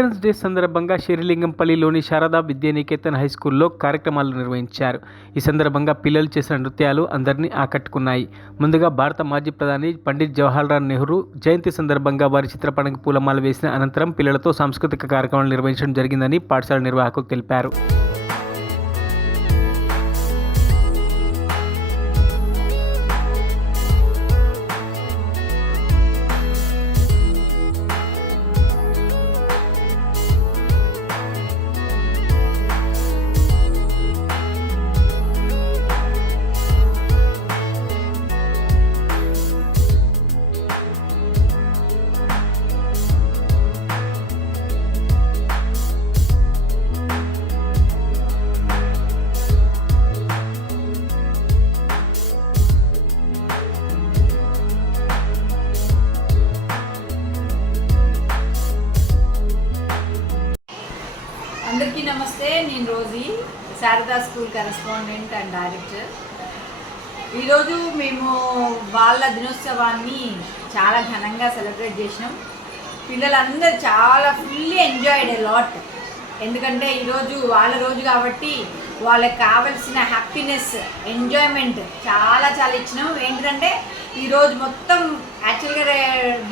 Children's day సందర్భంగా శ్రీలింగంపల్లిలోని Sharada Vidyanikethan high స్కూల్లో కార్యక్రమాలు నిర్వహించారు. ఈ సందర్భంగా పిల్లలు చేసిన నృత్యాలు అందరినీ ఆకట్టుకున్నాయి. ముందుగా భారత మాజీ ప్రధాని పండిట్ జవహర్లాల్ నెహ్రూ జయంతి సందర్భంగా వారి చిత్రపటానికి పూలమాల వేసిన అనంతరం పిల్లలతో సాంస్కృతిక కార్యక్రమాలు నిర్వహించడం జరిగిందని పాఠశాల నిర్వాహకులు తెలిపారు. అందరికీ నమస్తే. నేను Rosy, Sharada school correspondent and director. ఈరోజు మేము వాళ్ళ దినోత్సవాన్ని చాలా ఘనంగా సెలబ్రేట్ చేసినాం. పిల్లలందరూ చాలా ఫుల్లీ ఎంజాయ్డ్ ఎ లాట్. ఎందుకంటే ఈరోజు వాళ్ళ రోజు కాబట్టి వాళ్ళకి కావాల్సిన హ్యాపీనెస్, ఎంజాయ్మెంట్ చాలా ఇచ్చినాం. ఏంటంటే ఈరోజు మొత్తం యాక్చువల్గా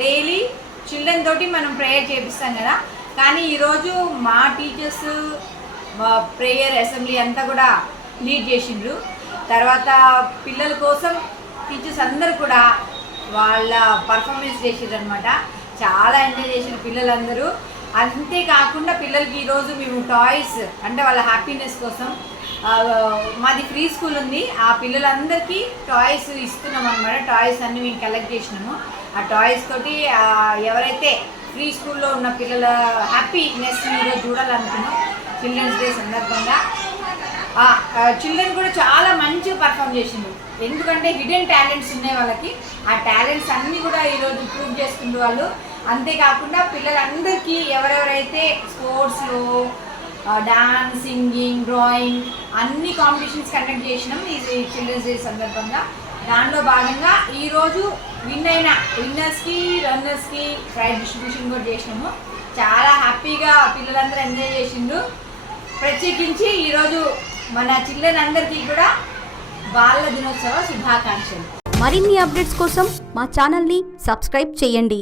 డైలీ చిల్డ్రన్ తోటి మనం ప్రేయర్ చేపిస్తాం కదా, కానీ ఈరోజు మా టీచర్స్ మా ప్రేయర్ అసెంబ్లీ అంతా కూడా లీడ్ చేసిండ్రు. తర్వాత పిల్లల కోసం టీచర్స్ అందరు కూడా వాళ్ళ పర్ఫార్మెన్స్ చేసిండ్రు అనమాట. చాలా ఎంజాయ్ చేసిన పిల్లలందరూ. అంతేకాకుండా పిల్లలకి ఈరోజు మేము టాయ్స్, అంటే వాళ్ళ హ్యాపీనెస్ కోసం మాది ఫ్రీ స్కూల్ ఉంది, ఆ పిల్లలందరికీ టాయ్స్ ఇస్తున్నాం అనమాట. టాయ్స్ అన్నీ మేము కలెక్ట్ చేసినాము. ఆ టాయ్స్ తోటి ఎవరైతే ఫ్రీ స్కూల్లో ఉన్న పిల్లల హ్యాపీనెస్ ఈరోజు చూడాలనుకున్నాం. చిల్డ్రన్స్ డే సందర్భంగా చిల్డ్రన్ కూడా చాలా మంచిగా పర్ఫామ్ చేసిండ్రు. ఎందుకంటే హిడెన్ టాలెంట్స్ ఉన్నాయి వాళ్ళకి. ఆ టాలెంట్స్ అన్నీ కూడా ఈరోజు ప్రూవ్ చేసుకుంటూ వాళ్ళు. అంతేకాకుండా పిల్లలందరికీ ఎవరెవరైతే స్పోర్ట్స్లో డాన్స్, సింగింగ్, డ్రాయింగ్ అన్ని కాంపిటీషన్స్ కండక్ట్ చేసినాం ఈ చిల్డ్రన్స్ డే సందర్భంగా. దానిలో భాగంగా ఈరోజు విన్నర్స్కి రన్నర్స్కి ప్రైజ్ డిస్ట్రిబ్యూషన్ కూడా చేసినాము. చాలా హ్యాపీగా పిల్లలందరూ ఎంజాయ్ చేసిండ్రు. ప్రత్యేకించి ఈరోజు మన చిల్డ్రన్ అందరికీ కూడా బాల దినోత్సవ శుభాకాంక్షలు. మరిన్ని అప్డేట్స్ కోసం మా ఛానల్ని సబ్స్క్రైబ్ చేయండి.